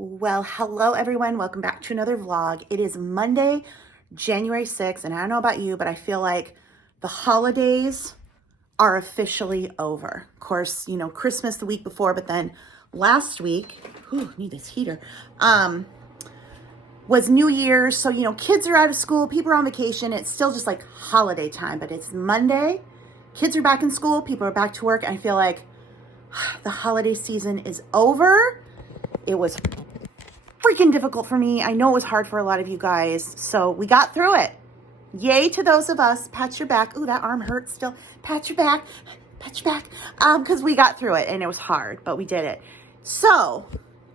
Well, hello everyone. Welcome back to another vlog. It is Monday, January 6th, and I don't know about you, but I feel like the holidays are officially over. Of course, Christmas the week before, but then last week, need this heater, was New Year's. So, kids are out of school, people are on vacation. It's still just like holiday time, but it's Monday. Kids are back in school, people are back to work, and I feel like the holiday season is over. It was freaking difficult for me. I know it was hard for a lot of you guys. So we got through it. Yay to those of us. Pat your back. Ooh, that arm hurts still. Pat your back. Pat your back. Because we got through it and it was hard, but we did it. So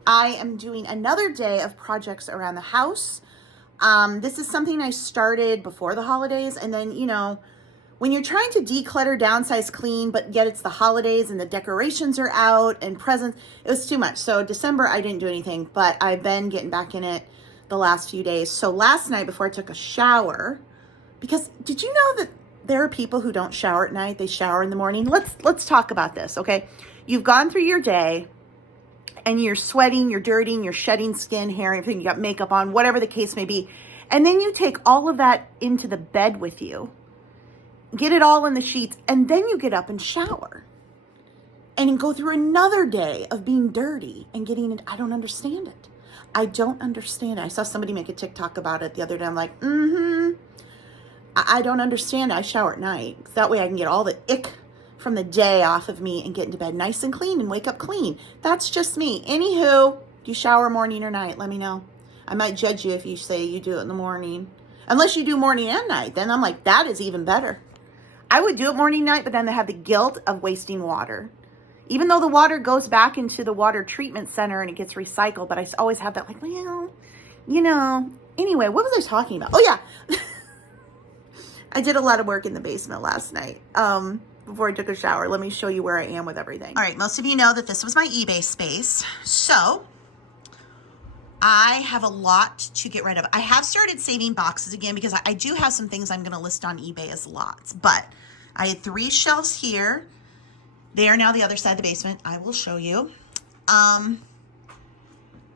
I am doing another day of projects around the house. This is something I started before the holidays. And then, when you're trying to declutter, downsize, clean, but yet it's the holidays and the decorations are out and presents, it was too much. So December, I didn't do anything, but I've been getting back in it the last few days. So last night before I took a shower, because did you know that there are people who don't shower at night? They shower in the morning. Let's talk about this, okay? You've gone through your day and you're sweating, you're dirtying, you're shedding skin, hair, everything, you got makeup on, whatever the case may be. And then you take all of that into the bed with you. Get it all in the sheets, and then you get up and shower and go through another day of being dirty and getting it. I don't understand it. I don't understand it. I saw somebody make a TikTok about it the other day. I'm like, I don't understand it. I shower at night. That way I can get all the ick from the day off of me and get into bed nice and clean and wake up clean. That's just me. Anywho, do you shower morning or night? Let me know. I might judge you if you say you do it in the morning. Unless you do morning and night. Then I'm like, that is even better. I would do it morning, night, but then they have the guilt of wasting water. Even though the water goes back into the water treatment center and it gets recycled, but I always have that like, anyway, what was I talking about? Oh yeah. I did a lot of work in the basement last night before I took a shower. Let me show you where I am with everything. All right, most of you know that this was my eBay space. So I have a lot to get rid of. I have started saving boxes again because I do have some things I'm going to list on eBay as lots. But I had 3 shelves here. They are now the other side of the basement. I will show you. I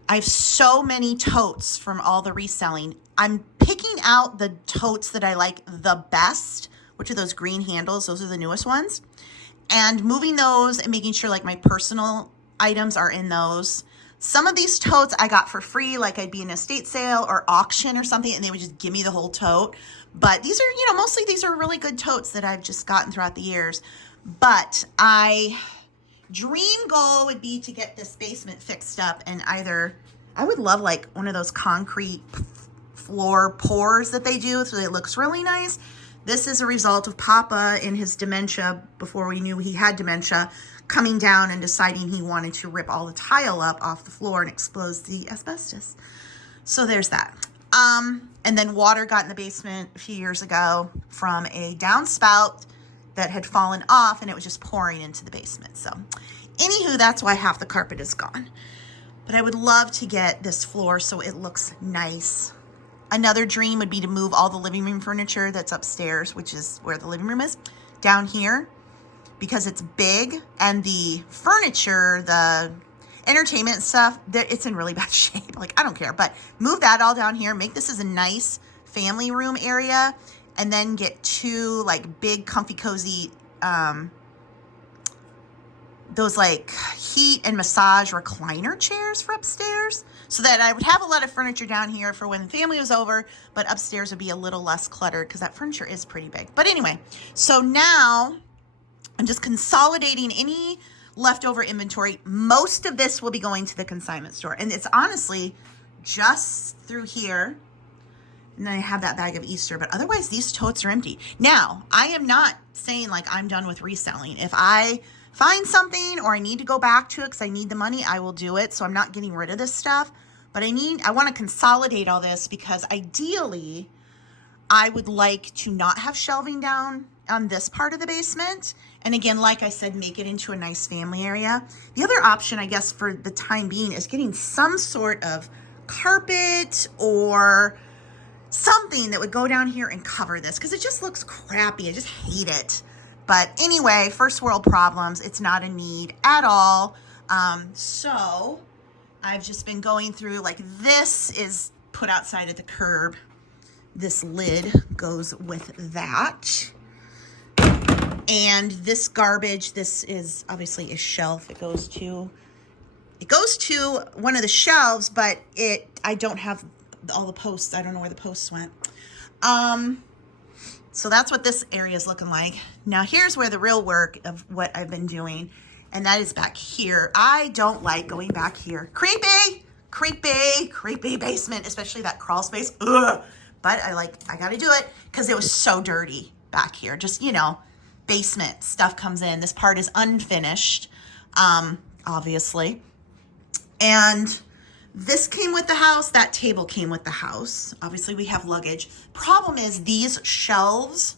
have so many totes from all the reselling. I'm picking out the totes that I like the best, which are those green handles. Those are the newest ones. And moving those and making sure like my personal items are in those. Some of these totes I got for free, like I'd be in an estate sale or auction or something, and they would just give me the whole tote. But these are, mostly these are really good totes that I've just gotten throughout the years. But dream goal would be to get this basement fixed up and I would love like one of those concrete floor pours that they do so it looks really nice. This is a result of Papa in his dementia, before we knew he had dementia, coming down and deciding he wanted to rip all the tile up off the floor and expose the asbestos. So there's that. And then water got in the basement a few years ago from a downspout that had fallen off and it was just pouring into the basement. So anywho, that's why half the carpet is gone. But I would love to get this floor so it looks nice. Another dream would be to move all the living room furniture that's upstairs, which is where the living room is, down here, because it's big, and the furniture, the entertainment stuff, it's in really bad shape. Like, I don't care, but move that all down here, make this as a nice family room area, and then get 2 like big comfy cozy those like heat and massage recliner chairs for upstairs, so that I would have a lot of furniture down here for when the family was over, but upstairs would be a little less cluttered because that furniture is pretty big. But anyway, so now I'm just consolidating any leftover inventory. Most of this will be going to the consignment store, and it's honestly just through here. And then I have that bag of Easter, but otherwise these totes are empty. Now, I am not saying like I'm done with reselling. If I find something or I need to go back to it because I need the money, I will do it. So I'm not getting rid of this stuff, but I want to consolidate all this because ideally I would like to not have shelving down on this part of the basement. And again, like I said, make it into a nice family area. The other option, I guess, for the time being is getting some sort of carpet or something that would go down here and cover this because it just looks crappy. I just hate it. But anyway, first world problems. It's not a need at all. So I've just been going through, like, this is put outside at the curb. This lid goes with that. And this garbage, this is obviously a shelf. It goes to one of the shelves, but I don't have all the posts. I don't know where the posts went. So that's what this area is looking like. Now here's where the real work of what I've been doing, and that is back here. I don't like going back here. Creepy basement, especially that crawl space. Ugh. But I gotta do it because it was so dirty back here. Just, you know, basement stuff comes in. This part is unfinished, obviously. And this came with the house. That table came with the house. Obviously, we have luggage. Problem is these shelves,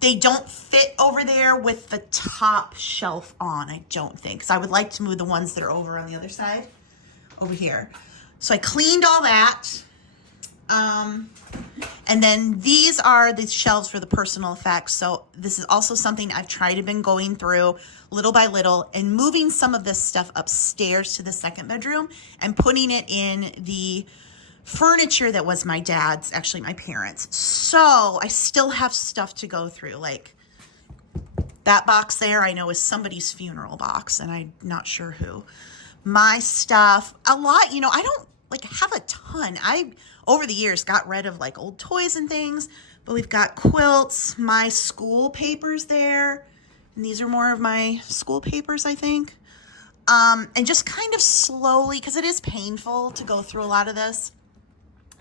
they don't fit over there with the top shelf on, I don't think. So I would like to move the ones that are over on the other side over here. So I cleaned all that. And then these are the shelves for the personal effects. So this is also something I've tried to been going through little by little and moving some of this stuff upstairs to the second bedroom and putting it in the furniture that was my dad's, actually my parents'. So I still have stuff to go through. Like that box there, I know is somebody's funeral box and I'm not sure who. My stuff, a lot, you know, I don't like have a ton. I over the years got rid of like old toys and things, but we've got quilts, my school papers there, and these are more of my school papers, I think. And just kind of slowly, because it is painful to go through a lot of this.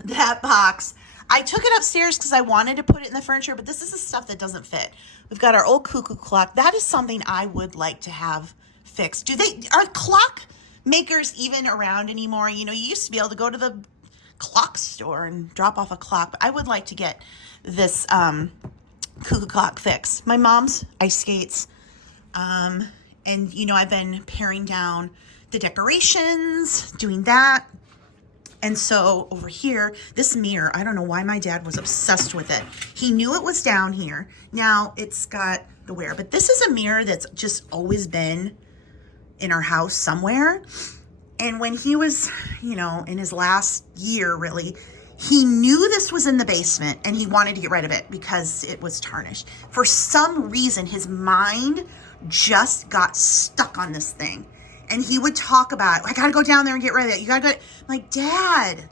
That box, I took it upstairs because I wanted to put it in the furniture, but this is the stuff that doesn't fit. We've got our old cuckoo clock. That is something I would like to have fixed. Are clock makers even around anymore? You know, you used to be able to go to the clock store and drop off a clock, but I would like to get this cuckoo clock fixed. My mom's ice skates, and you know, I've been paring down the decorations, doing that. And so over here, this mirror, I don't know why my dad was obsessed with it. He knew it was down here. Now it's got the wear, but this is a mirror that's just always been in our house somewhere. And when he was, you know, in his last year, really, he knew this was in the basement and he wanted to get rid of it because it was tarnished. For some reason, his mind just got stuck on this thing. And he would talk about, I got to go down there and get rid of it. You got to go. I'm like, Dad,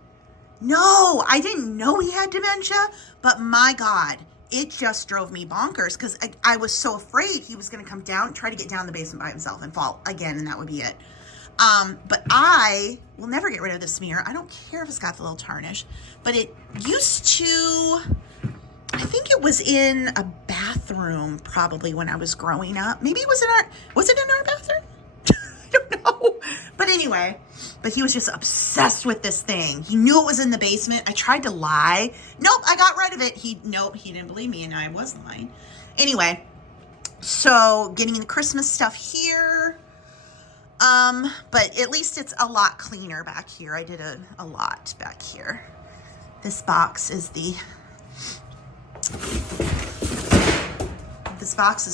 no, I didn't know he had dementia, but my God, it just drove me bonkers because I was so afraid he was going to come down, try to get down the basement by himself and fall again, and that would be it. But I will never get rid of this mirror. I don't care if it's got the little tarnish, but it used to, I think it was in a bathroom probably when I was growing up. Maybe it was it in our bathroom? I don't know. But anyway, but he was just obsessed with this thing. He knew it was in the basement. I tried to lie. Nope, I got rid of it. He didn't believe me and I was lying. Anyway, so getting the Christmas stuff here. But at least it's a lot cleaner back here. I did a lot back here. This box is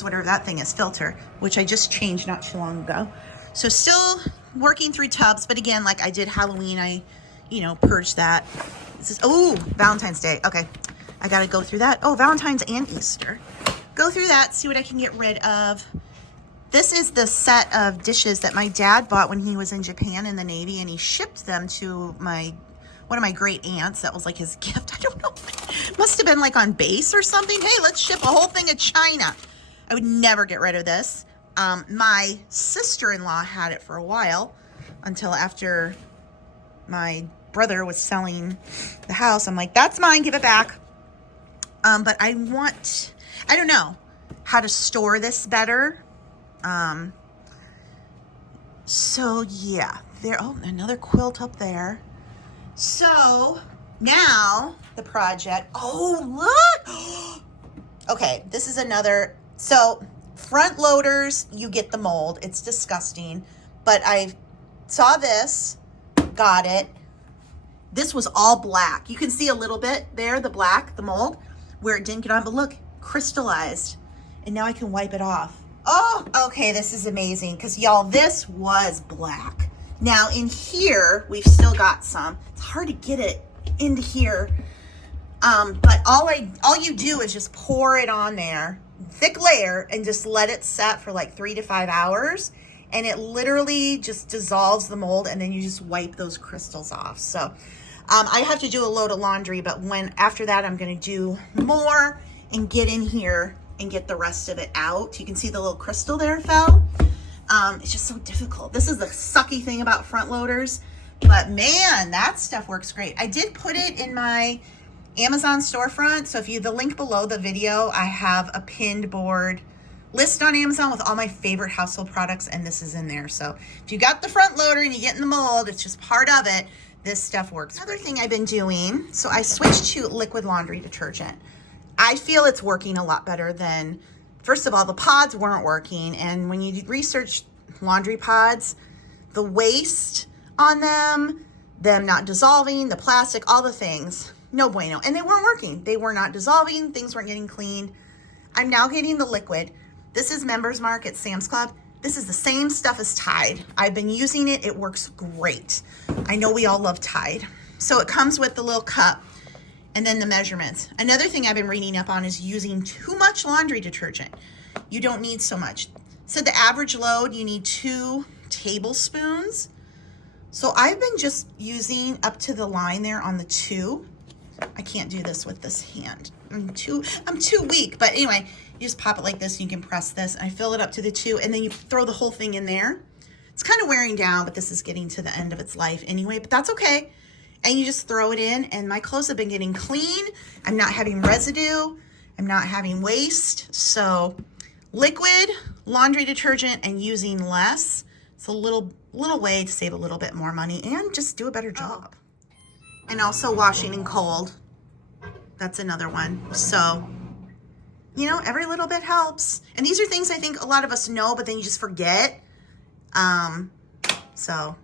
whatever that thing is, filter, which I just changed not too long ago. So still working through tubs, but again, like I did Halloween, I, you know, purged that. This is, oh, Valentine's Day. Okay. I got to go through that. Oh, Valentine's and Easter. Go through that, see what I can get rid of. This is the set of dishes that my dad bought when he was in Japan in the Navy, and he shipped them to one of my great aunts. That was like his gift. I don't know. Must have been like on base or something. Hey, let's ship a whole thing of china. I would never get rid of this. My sister-in-law had it for a while until after my brother was selling the house. I'm like, that's mine, give it back. But I don't know how to store this better. So yeah, another quilt up there. So now the project, oh, look. Okay, this is another, so front loaders, you get the mold. It's disgusting, but I saw this, got it. This was all black. You can see a little bit there, the black, the mold, where it didn't get on, but look, crystallized. And now I can wipe it off. Oh, okay, this is amazing because y'all, this was black. Now in here, we've still got some. It's hard to get it into here. But all you do is just pour it on there, thick layer, and just let it set for like 3 to 5 hours. And it literally just dissolves the mold, and then you just wipe those crystals off. So I have to do a load of laundry, but after that, I'm gonna do more and get in here and get the rest of it out. You can see the little crystal there fell. It's just so difficult. This is the sucky thing about front loaders, but man, that stuff works great. I did put it in my Amazon storefront. So the link below the video, I have a pinned board list on Amazon with all my favorite household products, and this is in there. So if you got the front loader and you get in the mold, it's just part of it. This stuff works. Another thing I've been doing, so I switched to liquid laundry detergent. I feel it's working a lot better than, first of all, the pods weren't working. And when you research laundry pods, the waste on them not dissolving, the plastic, all the things, no bueno. And they weren't working. They were not dissolving. Things weren't getting cleaned. I'm now getting the liquid. This is Members Mark at Sam's Club. This is the same stuff as Tide. I've been using it. It works great. I know we all love Tide. So it comes with the little cup and then the measurements. Another thing I've been reading up on is using too much laundry detergent. You don't need so much. So the average load, you need 2 tablespoons. So I've been just using up to the line there on the 2. I can't do this with this hand. I'm too weak. But anyway, you just pop it like this and you can press this. And I fill it up to the 2 and then you throw the whole thing in there. It's kind of wearing down, but this is getting to the end of its life anyway, but that's okay. And you just throw it in, and my clothes have been getting clean. I'm not having residue. I'm not having waste. So liquid laundry detergent and using less. It's a little way to save a little bit more money and just do a better job. And also washing in cold. That's another one. So, every little bit helps. And these are things I think a lot of us know, but then you just forget. So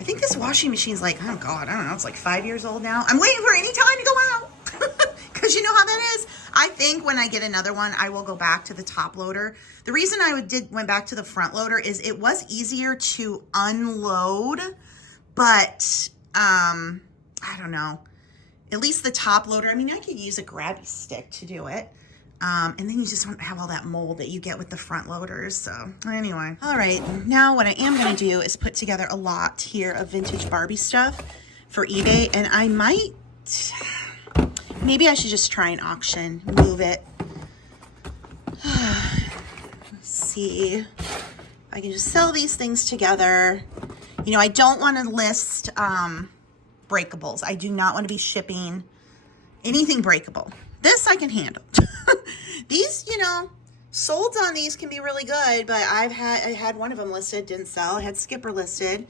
I think this washing machine's like, oh God, I don't know, it's like 5 years old now. I'm waiting for any time to go out because you know how that is. I think when I get another one, I will go back to the top loader. The reason I went back to the front loader is it was easier to unload, but I don't know. At least the top loader, I mean, I could use a grabby stick to do it. And then you just don't have all that mold that you get with the front loaders. So anyway, all right. Now what I am going to do is put together a lot here of vintage Barbie stuff for eBay. And I might, maybe I should just try an auction, move it. Let's see if I can just sell these things together. I don't want to list breakables. I do not want to be shipping anything breakable. This I can handle. These, solds on these can be really good, but I had one of them listed, didn't sell. I had Skipper listed.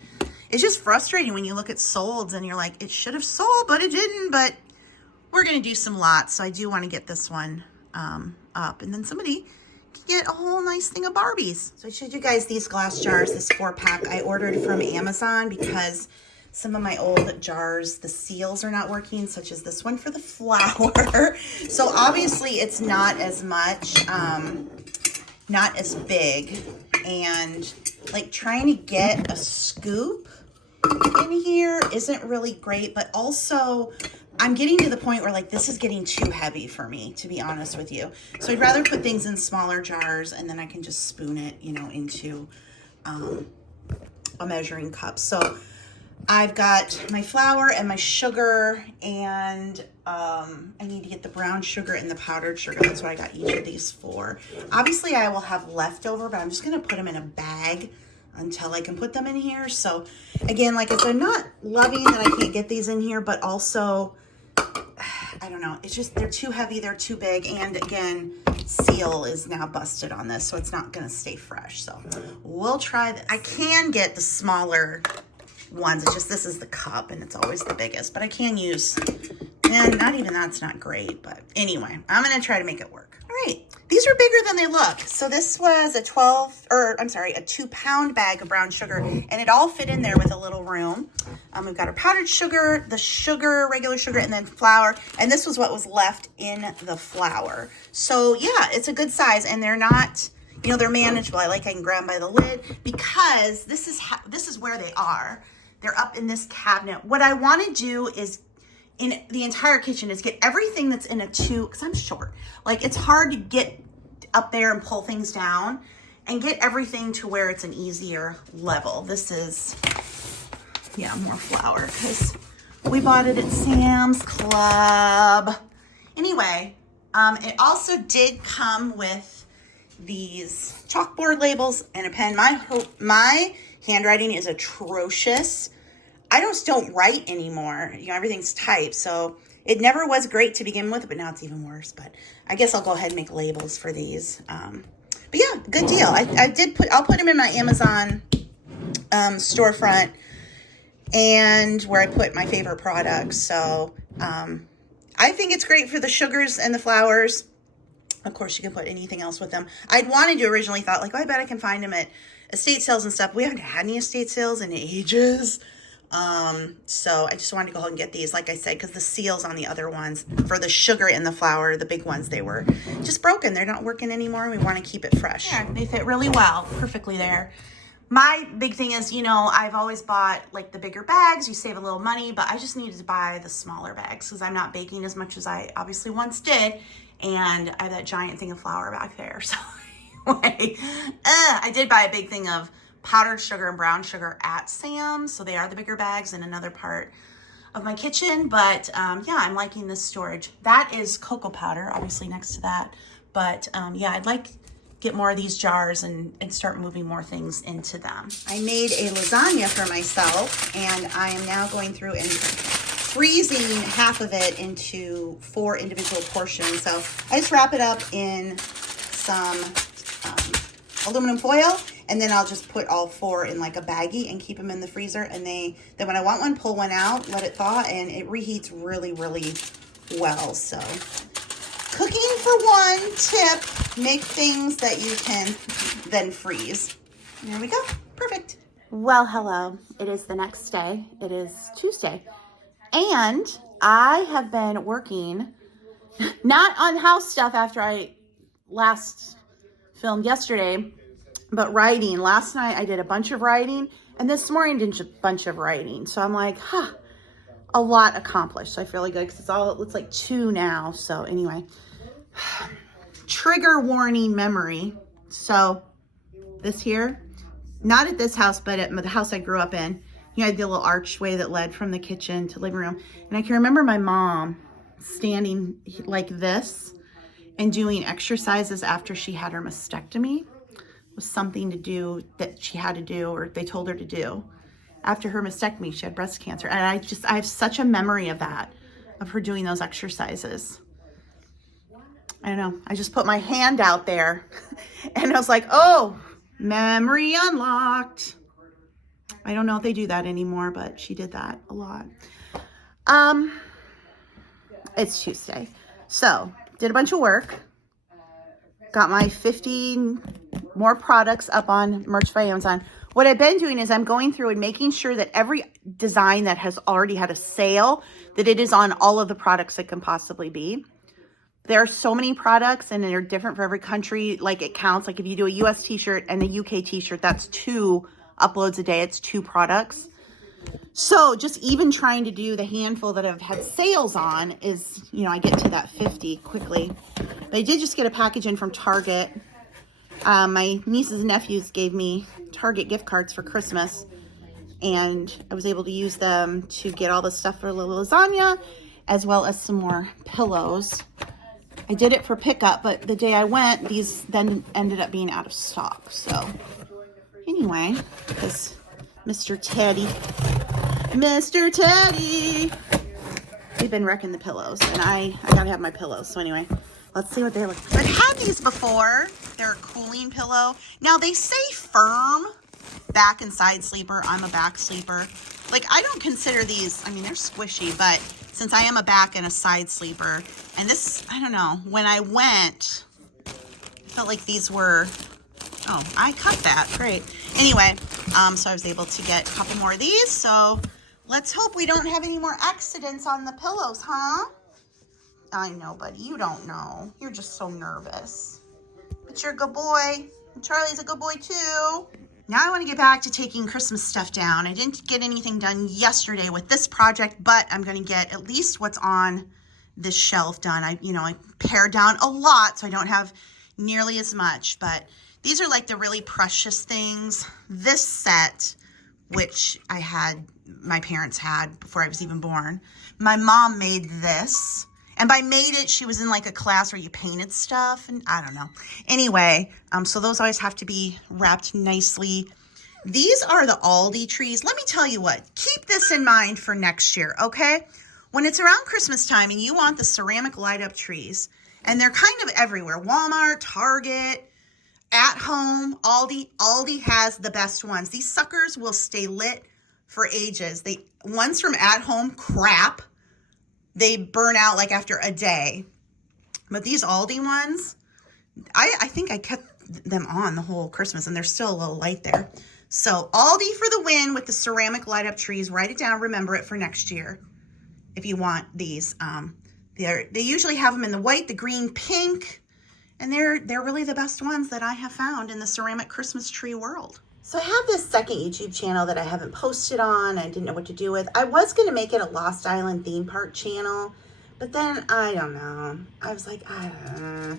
It's just frustrating when you look at solds and you're like, it should have sold, but it didn't. But we're going to do some lots, so I do want to get this one up. And then somebody can get a whole nice thing of Barbies. So I showed you guys these glass jars, this 4-pack I ordered from Amazon because some of my old jars, the seals are not working, such as this one for the flour. So obviously it's not as much, not as big. And like trying to get a scoop in here isn't really great, but also I'm getting to the point where like this is getting too heavy for me, to be honest with you. So I'd rather put things in smaller jars and then I can just spoon it, into a measuring cup. So I've got my flour and my sugar, and I need to get the brown sugar and the powdered sugar. That's what I got each of these for. Obviously, I will have leftover, but I'm just going to put them in a bag until I can put them in here. So, again, like I said, I'm not loving that I can't get these in here, but also, I don't know. It's just, they're too heavy, they're too big, and again, seal is now busted on this, so it's not going to stay fresh. So, we'll try this. I can get the smaller ones. It's just this is the cup and it's always the biggest, but I can use, and not even that's not great, but anyway, I'm gonna try to make it work. All right, these are bigger than they look. So this was a 2-pound bag of brown sugar, and it all fit in there with a little room. We've got our powdered sugar, the sugar, regular sugar, and then flour, and this was what was left in the flour. So yeah, it's a good size, and they're not, you know, they're manageable. I can grab them by the lid because this is where they are. They're up in this cabinet. What I want to do is in the entire kitchen is get everything that's in a 2, because I'm short. Like, it's hard to get up there and pull things down and get everything to where it's an easier level. This is, yeah, more flour because we bought it at Sam's Club. Anyway, it also did come with these chalkboard labels and a pen. My handwriting is atrocious. I just don't write anymore. You know, everything's typed. So it never was great to begin with, but now it's even worse. But I guess I'll go ahead and make labels for these. But yeah, good deal. I'll put them in my Amazon storefront and where I put my favorite products. So I think it's great for the sugars and the flours. Of course, you can put anything else with them. I'd wanted to originally thought like, oh, I bet I can find them at estate sales and stuff. We haven't had any estate sales in ages. So I just wanted to go ahead and get these, like I said, because the seals on the other ones for the sugar and the flour, the big ones, they were just broken. They're not working anymore. We want to keep it fresh. Yeah, they fit really well, perfectly there. My big thing is, you know, I've always bought like the bigger bags. You save a little money, but I just needed to buy the smaller bags because I'm not baking as much as I obviously once did. And I have that giant thing of flour back there. So anyway, I did buy a big thing of powdered sugar and brown sugar at Sam's. So they are the bigger bags in another part of my kitchen. But yeah, I'm liking this storage. That is cocoa powder, obviously next to that. But yeah, I'd like get more of these jars and start moving more things into them. I made a lasagna for myself and I am now going through and freezing half of it into 4 individual portions. So I just wrap it up in some aluminum foil and then I'll just put all 4 in like a baggie and keep them in the freezer. And then when I want one, pull one out, let it thaw, and it reheats really, really well. So cooking for one tip, make things that you can then freeze. There we go, perfect. Well, hello, it is the next day. It is Tuesday. And I have been working, not on house stuff after I last filmed yesterday, but writing. Last night I did a bunch of writing, and this morning did a bunch of writing. So I'm like, a lot accomplished. So I feel really good because it's like 2 now. So anyway, trigger warning memory. So this here, not at this house, but at the house I grew up in, you had the little archway that led from the kitchen to living room. And I can remember my mom standing like this and doing exercises after she had her mastectomy. It was something to do that she had to do, or they told her to do. After her mastectomy, she had breast cancer. And I have such a memory of that, of her doing those exercises. I don't know. I just put my hand out there and I was like, oh, memory unlocked. I don't know if they do that anymore, but she did that a lot. It's Tuesday. So did a bunch of work. Got my 15 more products up on Merch by Amazon. What I've been doing is I'm going through and making sure that every design that has already had a sale, that it is on all of the products it can possibly be. There are so many products and they're different for every country. Like it counts. Like if you do a US t-shirt and a UK t-shirt, that's 2 uploads a day. It's 2 products. So just even trying to do the handful that I've had sales on is, you know, I get to that 50 quickly. But I did just get a package in from Target. My nieces and nephews gave me Target gift cards for Christmas, and I was able to use them to get all the stuff for the lasagna, as well as some more pillows. I did it for pickup, but the day I went, these then ended up being out of stock. So anyway, because Mr. Teddy, they've been wrecking the pillows, and I gotta have my pillows. So anyway, let's see what they look like. I've had these before. They're a cooling pillow. Now they say firm back and side sleeper. I'm a back sleeper. Like I don't consider these, I mean, they're squishy, but since I am a back and a side sleeper, and this, I don't know, when I went, I felt like these were, oh, I cut that, great. Anyway, so I was able to get a couple more of these, so let's hope we don't have any more accidents on the pillows, huh? I know, buddy, you don't know. You're just so nervous. But you're a good boy. And Charlie's a good boy too. Now I want to get back to taking Christmas stuff down. I didn't get anything done yesterday with this project, but I'm going to get at least what's on this shelf done. I pared down a lot, so I don't have nearly as much, but these are like the really precious things. This set, which my parents had before I was even born. My mom made this. And by made it, she was in like a class where you painted stuff, and I don't know. Anyway, so those always have to be wrapped nicely. These are the Aldi trees. Let me tell you what, keep this in mind for next year, okay? When it's around Christmas time and you want the ceramic light up trees, and they're kind of everywhere, Walmart, Target, at home, Aldi has the best ones. These suckers will stay lit for ages. Ones from at home, crap. They burn out like after a day. But these Aldi ones, I think I kept them on the whole Christmas, and there's still a little light there. So Aldi for the win with the ceramic light up trees. Write it down, remember it for next year if you want these. They usually have them in the white, the green, pink, and they're really the best ones that I have found in the ceramic Christmas tree world. So I have this second YouTube channel that I haven't posted on. I didn't know what to do with. I was going to make it a Lost Island theme park channel, but then I don't know. I was like, I don't know.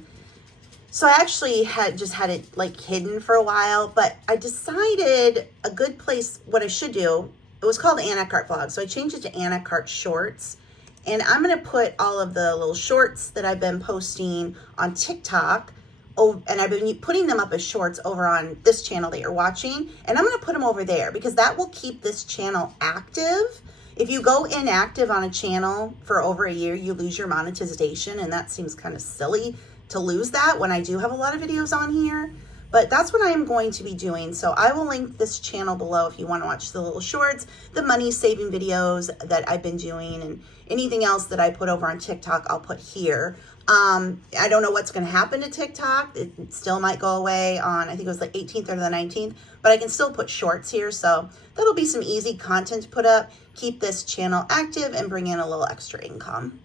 So I actually had it like hidden for a while, but I decided a good place, what I should do, it was called Anna Cart Vlog. So I changed it to Anna Cart Shorts. And I'm going to put all of the little shorts that I've been posting on TikTok. Oh, and I've been putting them up as shorts over on this channel that you're watching. And I'm going to put them over there because that will keep this channel active. If you go inactive on a channel for over a year, you lose your monetization. And that seems kind of silly to lose that when I do have a lot of videos on here. But that's what I am going to be doing. So I will link this channel below if you want to watch the little shorts, the money saving videos that I've been doing, and anything else that I put over on TikTok, I'll put here. I don't know what's going to happen to TikTok. It still might go away on, I think it was the 18th or the 19th, but I can still put shorts here. So that'll be some easy content to put up, keep this channel active, and bring in a little extra income.